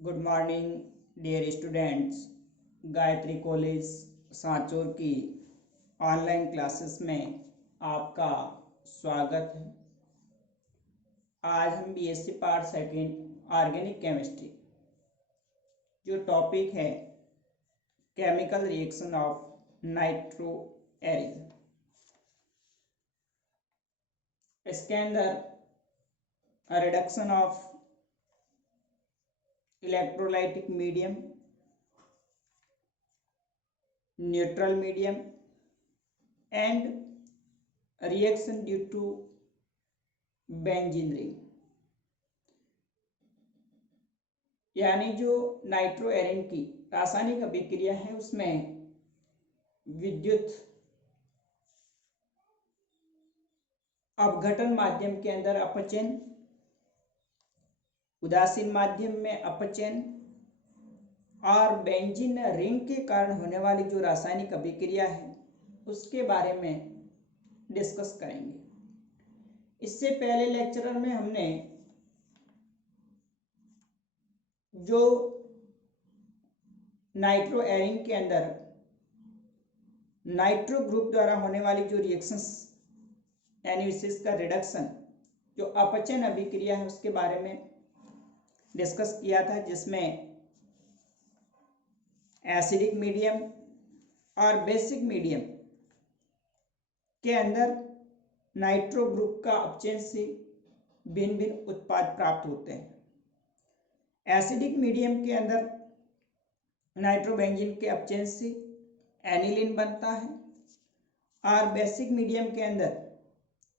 Good morning dear students. Gayatri college Sanchore की online classes में आपका स्वागत है। आज हम BSc part second organic chemistry जो टॉपिक है chemical reaction of nitro arene, इसके अंदर reduction of electrolytic medium, neutral medium and reaction due to benzene ring, यानी जो नाइट्रो एरिन की रासायनिक अभिक्रिया है उसमें विद्युत अपघटन माध्यम के अंदर अपचयन, उदासीन माध्यम में अपचयन और बेंजीन रिंग के कारण होने वाली जो रासायनिक अभिक्रिया है उसके बारे में डिस्कस करेंगे। इससे पहले लेक्चर में हमने जो नाइट्रो एरिन के अंदर नाइट्रो ग्रुप द्वारा होने वाली जो रिएक्शंस यानी विशेष का रिडक्शन जो अपचयन अभिक्रिया है उसके बारे में डिस्कस किया था, जिसमें एसिडिक मीडियम और बेसिक मीडियम के अंदर नाइट्रो ग्रुप का अपचयन से भिन्न भिन्न उत्पाद प्राप्त होते हैं। एसिडिक मीडियम के अंदर नाइट्रोबेंजीन के अपचयन से एनिलीन बनता है और बेसिक मीडियम के अंदर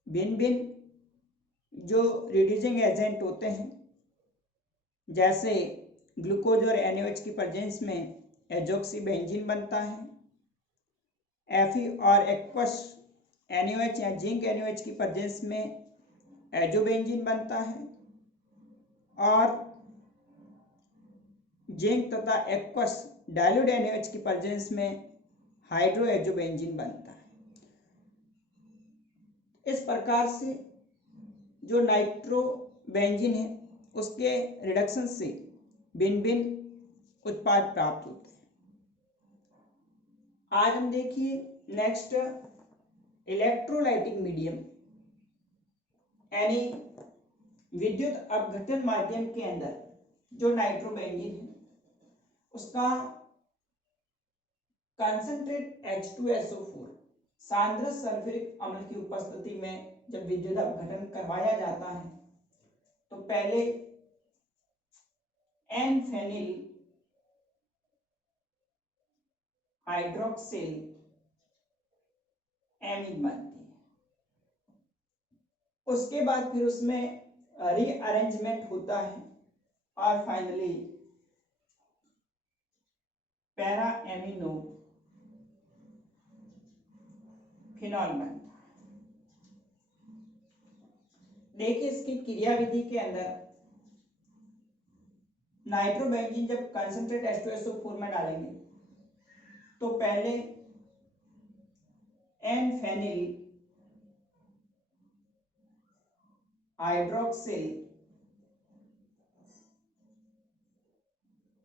भिन्न भिन्न जो रिड्यूसिंग एजेंट होते हैं जैसे ग्लूकोज और NaOH की प्रेजेंस में एजोक्सी बेंजीन बनता है। Fe और एक्वस NaOH या जिंक NaOH की प्रेजेंस में एजोबेंजीन बनता है और जिंक तथा एक्वस डाइल्यूट NaOH की प्रेजेंस में हाइड्रो एजोबेंजीन बनता है। इस प्रकार से जो नाइट्रोबेंजीन है उसके रिडक्शन से भिन्न भिन्न उत्पाद प्राप्त होते हैं। आज हम देखिए नेक्स्ट इलेक्ट्रोलाइटिक मीडियम यानी विद्युत अपघटन माध्यम के अंदर जो नाइट्रोबेंजीन है उसका कंसंट्रेट H2SO4 सांद्र सल्फ्यूरिक अम्ल की उपस्थिति में जब विद्युत अपघटन करवाया जाता है तो पहले एन फेनिल हाइड्रोक्सिल एमीन बनती है। उसके बाद फिर उसमें रीअरेंजमेंट होता है और फाइनली पैरा एमिनो फिनॉल बनता है। देखिए इसकी क्रिया विधि के अंदर नाइट्रोबेंजीन जब कंसंट्रेट H2SO4 में डालेंगे तो पहले एन फेनिल हाइड्रोक्सिल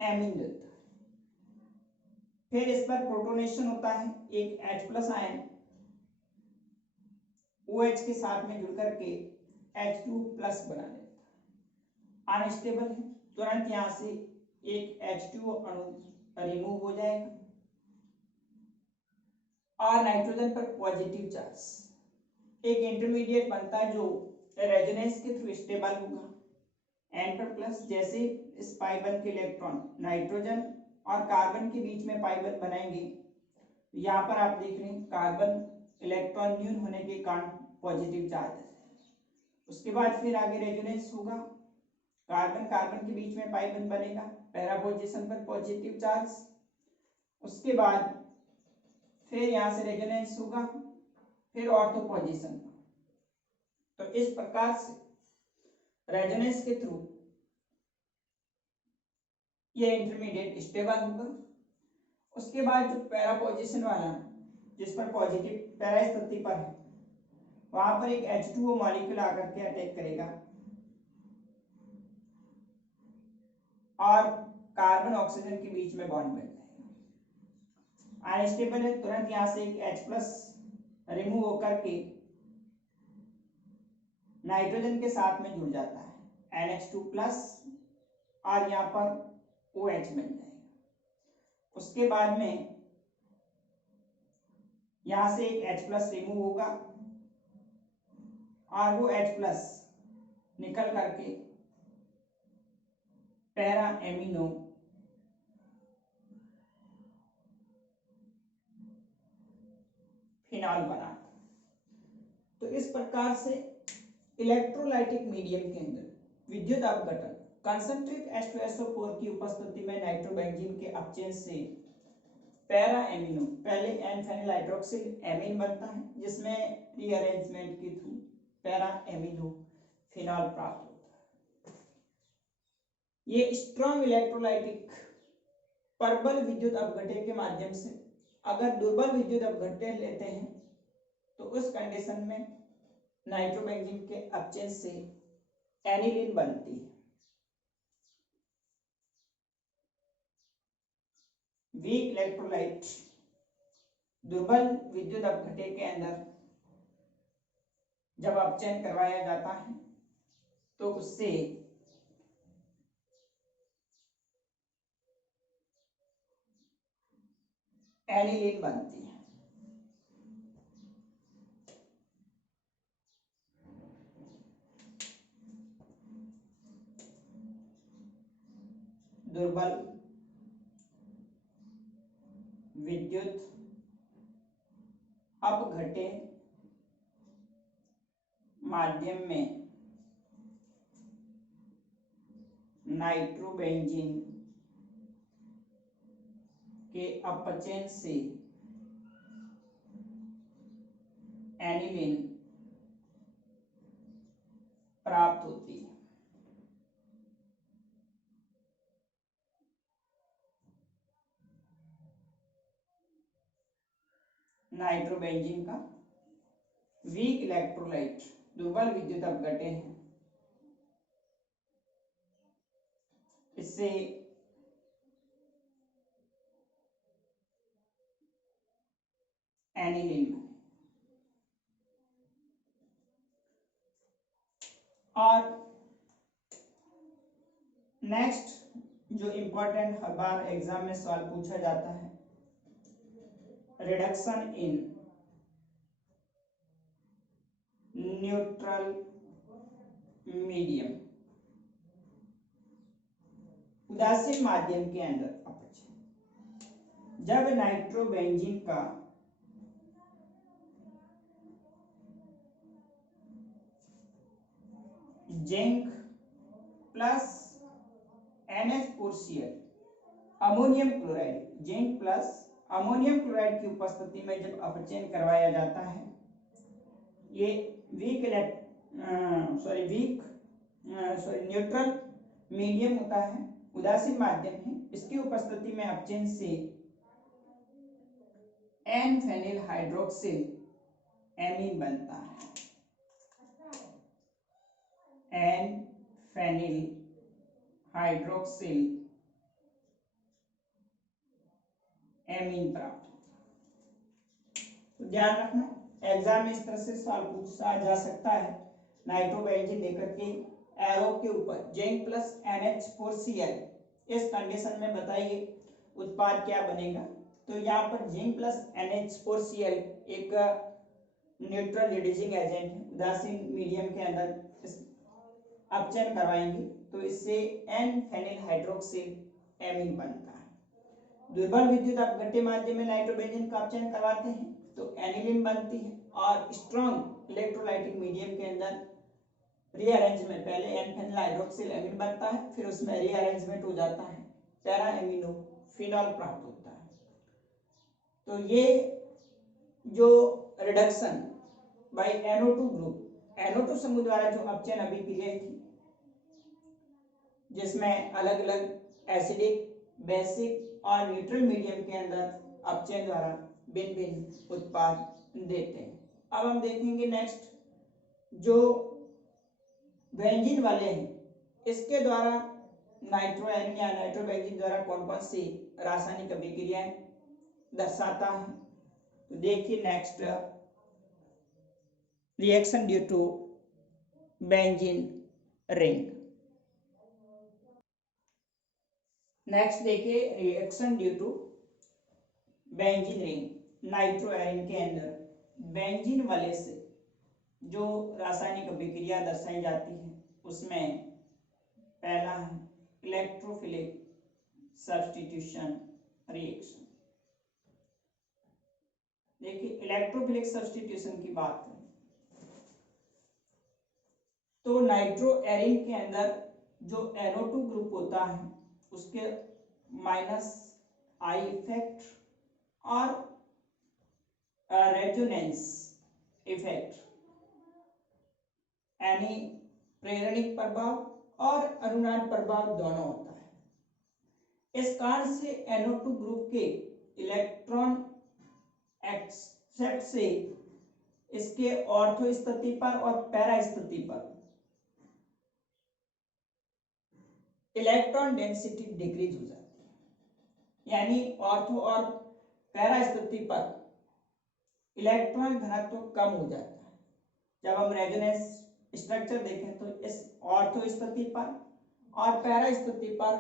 एमीन देता है। फिर इस पर प्रोटोनेशन होता है, एक H+ आयन OH के साथ में जुड़ करके H2+ बना देता है। अनस्टेबल है, तुरंत यहां से एक H2O अणु रिमूव हो जाएगा और नाइट्रोजन पर पॉजिटिव चार्ज एक इंटरमीडिएट बनता है जो रेजोनेंस के थ्रू स्टेबल होगा। N पर प्लस जैसे इस पाई बंद के इलेक्ट्रॉन नाइट्रोजन और कार्बन के बीच में पाई बंद बनाएंगे, यहाँ पर आप देख रहे हैं कार्बन इलेक्ट्रॉन न्यून होने के कारण पॉजिटिव चार्ज है। उसके बाद फिर आगे रेजोनेंस होगा, कार्बन कार्बन के बीच में पाई बंद बनेगा, पैरा पोजीशन पर पॉजिटिव चार्ज। उसके बाद फिर यहाँ से रेजोनेंस होगा, फिर ऑर्थो पोजीशन। तो इस प्रकार से रेजोनेंस के थ्रू ये इंटरमीडिएट स्टेबल होगा। उसके बाद जो पैरा पोजीशन वाला जिस पर पॉजिटिव पैरा स्थिति पर है वहां पर एक H2O मॉलिक्यूल आकर के अटैक करेगा और कार्बन ऑक्सीजन के बीच में बॉन्ड बन जाएगा। अनस्टेबल है, तुरंत यहाँ से एक H+ रिमूव होकर के नाइट्रोजन के साथ में जुड़ जाता है NH2+ और यहाँ पर OH बन जाएगा। उसके बाद में यहाँ से एक H+ रिमूव होगा और वो H+ निकल करके पैरा एमिनो फिनॉल बना। तो इस प्रकार से इलेक्ट्रोलाइटिक मीडियम के अंदर विद्युत अपघटन कंसंट्रिक H2SO4 की उपस्थिति में नाइट्रोबेंजीन के अपचयन से पैरा एमिनो, पहले एन फेनिल हाइड्रोक्सिल एमीन बनता है जिसमें रीअरेंजमेंट के थ्रू पैरा एमिनो फिनॉल प्राप्त होता है। ये स्ट्रॉन्ग इलेक्ट्रोलाइटिक प्रबल विद्युत अपघटन के माध्यम से, अगर दुर्बल विद्युत अपघटन लेते हैं तो उस कंडीशन में नाइट्रोबेंजीन के अपचयन से एनिलीन बनती है। वीक इलेक्ट्रोलाइट दुर्बल विद्युत अपघटन के अंदर जब अपचयन करवाया जाता है तो उससे एनिलीन बनती है। दुर्बल विद्युत अपघटन माध्यम में नाइट्रोबेंजीन के अपचयन से एनिलीन प्राप्त होती है। नाइट्रोबेंजीन का वीक इलेक्ट्रोलाइट दुर्बल विद्युत अपघटन है, इससे एनिलीन बने। और नेक्स्ट जो इंपॉर्टेंट हर बार एग्जाम में सवाल पूछा जाता है, रिडक्शन इन न्यूट्रल मीडियम, उदासीन माध्यम के अंदर अपचयन। जब नाइट्रोबेंजीन का zinc plus NH4Cl ammonium chloride, zinc plus ammonium chloride की उपस्थिति में जब अपचयन करवाया जाता है, ये न्यूट्रल मीडियम होता है, उदासीन माध्यम है। इसकी उपस्थिति में अपचयन से एन फेनिल हाइड्रोक्सिल एमीन बनता है, एन फेनिल हाइड्रोक्सिल एमीन प्राप्त। तो ध्यान रखना, एग्जाम में इस तरह से सवाल पूछा जा सकता है। नाइट्रोबेंजीन लेकर के एरो के ऊपर जिंक प्लस NH4Cl, इस कंडीशन में बताइए उत्पाद क्या बनेगा। तो यहाँ पर जिंक प्लस NH4Cl एक न्यूट्रल रिड्यूसिंग एजेंट है, उदासीन मीडियम के अंदर अपचयन करवाएंगे तो इससे एन फेनिल हाइड्रोक्सिल एमीन बनता है। दुर्बल विद्युत अपघट्य माध्यम में नाइट्रोबेंजीन का अपचयन करवाते हैं तो एनिलीन बनती है। और स्ट्रॉन्ग इलेक्ट्रोलाइटिक मीडियम के अंदर रीअरेंजमेंट, पहले एन फेनिल हाइड्रोक्सिल एमीन बनता है, फिर उसमें रीअरेंजमेंट हो जाता है, पैरा एमिनो फिनॉल प्राप्त होता है। तो ये जो reduction bye NO2 group, NO2 समूह द्वारा जो अपचयन अभिक्रिया थी, जिसमें अलग अलग एसिडिक, बेसिक और न्यूट्रल मीडियम के अंदर अपचयन द्वारा भिन्न भिन्न उत्पाद देते हैं। अब हम देखेंगे नेक्स्ट जो बेंजीन वाले हैं, इसके द्वारा नाइट्रो एरिन या नाइट्रोबेंजीन द्वारा कौन कौन सी रासायनिक अभिक्रियाएं दर्शाता है। तो देखिए next, reaction due to benzene ring. Next देखिए reaction due to benzene ring. Nitro arene के अंदर बेंजीन वाले से जो रासायनिक अभिक्रिया दर्शाई जाती है उसमें पहला है इलेक्ट्रोफिलिक सब्स्टिट्यूशन रिएक्शन। देखिए इलेक्ट्रोफिलिक सब्स्टिट्यूशन की बात करें तो नाइट्रो एरिन के अंदर जो NO2 ग्रुप होता है उसके माइनस आई इफेक्ट और रेजोनेंस इफेक्ट यानी प्रेरणिक प्रभाव और अनुनाद प्रभाव दोनों होता है। इस कारण से NO2 ग्रुप के इलेक्ट्रॉन एक्सेप्ट से इसके ऑर्थो स्थिति पर और पैरा स्थिति पर इलेक्ट्रॉन डेंसिटी डिक्रीज हो जाती है, यानी ऑर्थो और पैरा स्थिति पर इलेक्ट्रॉन घनत्व कम हो जाता है। जब हम रेजोनेंस स्ट्रक्चर देखें तो इस ऑर्थो स्थिति पर और पैरा स्थिति पर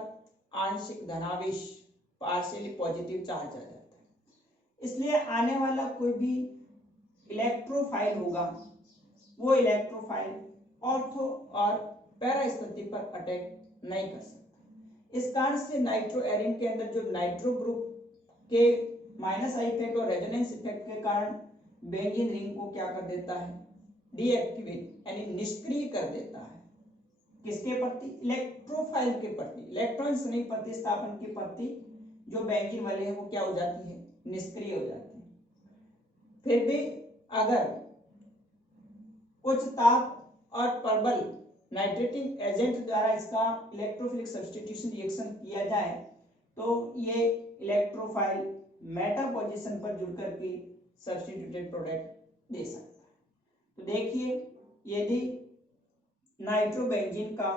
आंशिक धनावेश पार्शियली पॉजिटिव चार्ज आ जाता है। इसलिए आने वाला कोई भी इलेक्ट्रोफाइल होगा वो इलेक्ट्रोफाइल ऑर्थो और पैरा स्थिति पर अटैक नहीं कर सकता। इस कारण से नाइट्रो एरिन के अंदर जो नाइट्रो ग्रुप के माइनस आई इफेक्ट और रेजोनेंस इफेक्ट के कारण बेंजीन रिंग को क्या कर देता है, डीएक्टिवेट यानी निष्क्रिय कर देता है। किसके प्रति, इलेक्ट्रोफाइल के प्रति, इलेक्ट्रॉन से नहीं प्रतिस्थापन के प्रति जो बेंजीन वाले हैं वो क्या हो जाती है, निष्क्रिय हो जाती है। फिर भी अगर उच्च ताप और प्रबल नाइट्रेटिंग एजेंट द्वारा इसका इलेक्ट्रोफिलिक सब्स्टिट्यूशन रिएक्शन किया जाए तो ये इलेक्ट्रोफाइल मेटा पोजीशन पर जुड़कर के सब्स्टिट्यूटेड प्रोडक्ट दे सकता है। तो देखिए यदि नाइट्रोबेंजीन का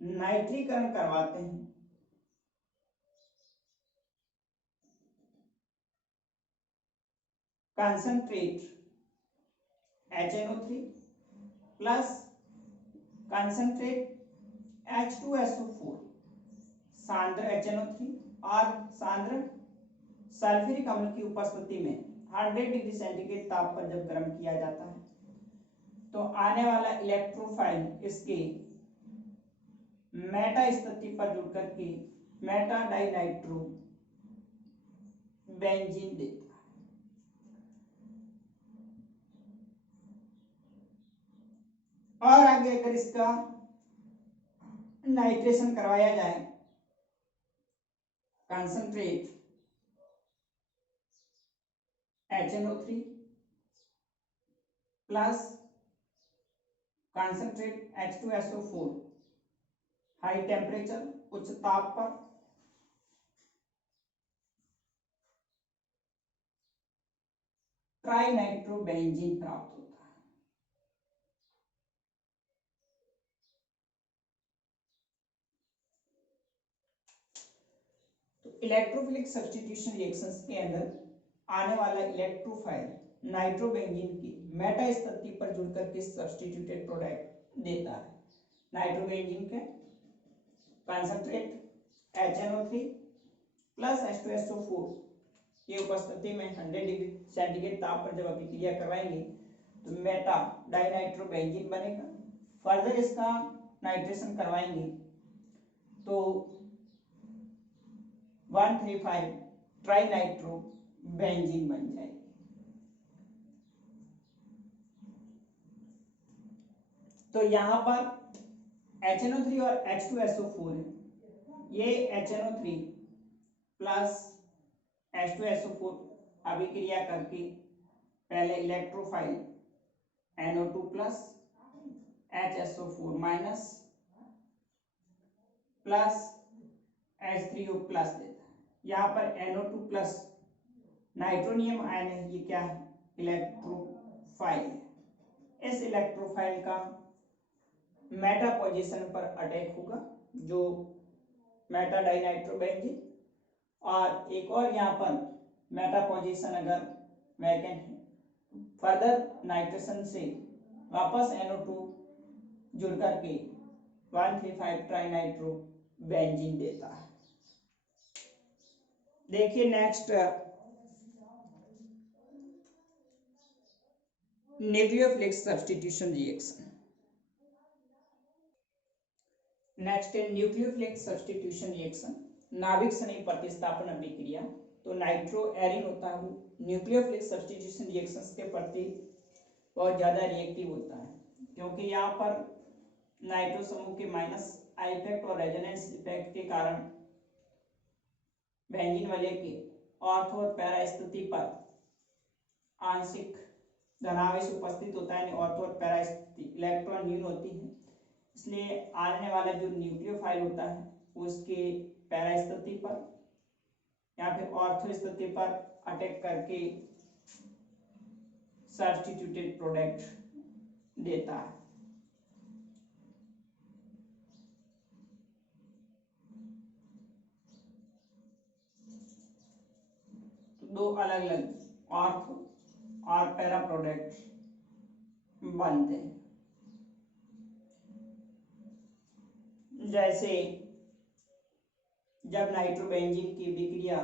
नाइट्रीकरण करवाते हैं concentrate HNO3 plus concentrate H2SO4 सांद्र HNO3 और सांद्र सल्फ्यूरिक अम्ल की उपस्थिति में 100 डिग्री सेंटीग्रेड ताप पर जब गर्म किया जाता है तो आने वाला इलेक्ट्रोफाइल इसके मेटा स्थिति पर जुड़कर के मेटा डाइनाइट्रो बेंजीन देता है। और आगे अगर इसका नाइट्रेशन करवाया जाए concentrate HNO3 plus concentrate H2SO4 high temperature उच्च ताप पर ट्राइनाइट्रोबेंजीन प्राप्त होता है। तो इलेक्ट्रोफिलिक सब्स्टिट्यूशन रिएक्शंस के अंदर आने वाला इलेक्ट्रोफाइल नाइट्रोबेंजीन की मेटा स्थिति पर जुड़कर के सब्स्टिट्यूटेड प्रोडक्ट देता है। नाइट्रोबेंजीन के कंसंट्रेट HNO3 प्लस H2SO4 की उपस्थिति में 100 डिग्री सेंटीग्रेड ताप पर जब अभिक्रिया करवाएंगे तो मेटा डाइनाइट्रोबेंजीन बनेगा। फर्दर इसका नाइट्रेशन करवाएंगे तो 135 ट्राइनाइट्रोबेंजीन बन जाएगी। तो यहाँ पर HNO3 और H2SO4 है, ये HNO3 प्लस H2SO4 अभिक्रिया करके पहले electrophile NO2 plus HSO4 minus plus H3O plus देता है। यहाँ पर NO2 प्लस नाइट्रोनियम आयन है, ये क्या है, इलेक्ट्रोफाइल है। इस इलेक्ट्रोफाइल का मेटा पोजीशन पर अटैक होगा जो मेटा डाइनाइट्रोबेंजीन, और एक और यहाँ पर मेटा पोजीशन अगर वैकेंट है, फर्दर नाइट्रेशन से वापस NO2 जुड़ करके 1,3,5 ट्राइनाइट्रो बेंजीन देता है। देखिए next nucleophilic substitution reaction. Next है न्यूक्लियोफिलिक सब्स्टिट्यूशन रिएक्शन, नाभिक संयुक्त प्रतिस्थापन अभिक्रिया। तो नाइट्रो एरिन होता है वो न्यूक्लियोफिलिक सब्स्टिट्यूशन रिएक्शंस के प्रति बहुत ज़्यादा रिएक्टिव होता है, क्योंकि यहाँ पर नाइट्रो समूह के माइनस आई इफेक्ट और रेजोनेंस इफेक्ट के कारण बेंजीन वलय के ऑर्थो और पैरा स्थिति पर आंशिक धनावेश उपस्थित होता है, ऑर्थो और पैरा स्थिति इलेक्ट्रॉन न्यून होती है, इसलिए आने वाला जो न्यूक्लियोफाइल होता है उसके पैरा स्थिति पर या फिर ऑर्थो स्थिति पर अटैक करके सब्स्टिट्यूटेड प्रोडक्ट देता है। दो अलग अलग ऑर्थो और पैरा प्रोडक्ट बनते हैं। जैसे जब नाइट्रोबेंजीन की विक्रिया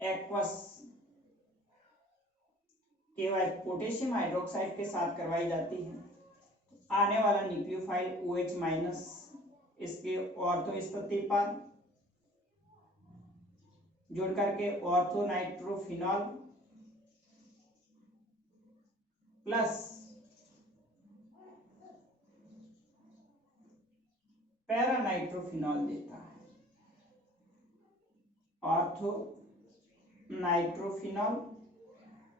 एक्वस के बाद पोटेशियम हाइड्रोक्साइड के साथ करवाई जाती है, आने वाला न्यूक्लियोफाइल OH माइनस इसके ऑर्थो स्थिति पर जुड़ करके ortho nitrophenol plus para nitrophenol देता है। Ortho nitrophenol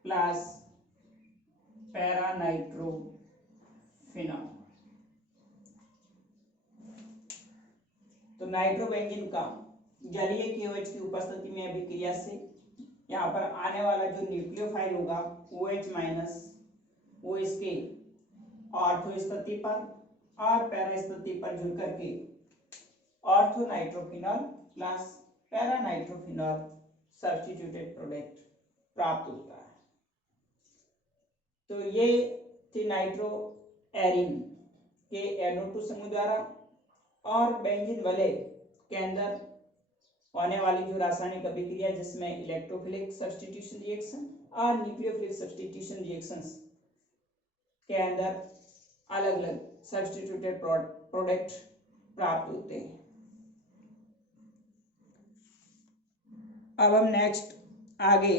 plus para nitrophenol. तो नाइट्रोबेंजीन का जलीय KOH की उपस्थिति में अभिक्रिया से यहाँ पर आने वाला जो न्यूक्लियोफाइल होगा OH माइनस वो इसके ऑर्थो स्थिति पर और पैरा स्थिति पर जुड़ करके ortho nitrophenol plus para nitrophenol substituted product प्राप्त होता है। तो ये थी नाइट्रो एरिन के NO2 समूह द्वारा और बेंजीन वलय के अंदर होने वाली जो रासायनिक अभिक्रिया जिसमें इलेक्ट्रोफिलिक सब्स्टिट्यूशन रिएक्शन और न्यूक्लियोफिलिक सब्स्टिट्यूशन रिएक्शंस के अंदर अलग अलग सब्स्टिट्यूटेड प्रोडक्ट प्राप्त होते हैं। अब हम नेक्स्ट आगे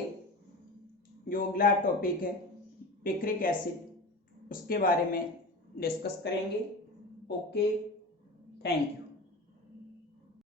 जो अगला टॉपिक है पिक्रिक एसिड उसके बारे में डिस्कस करेंगे। Okay, thank you.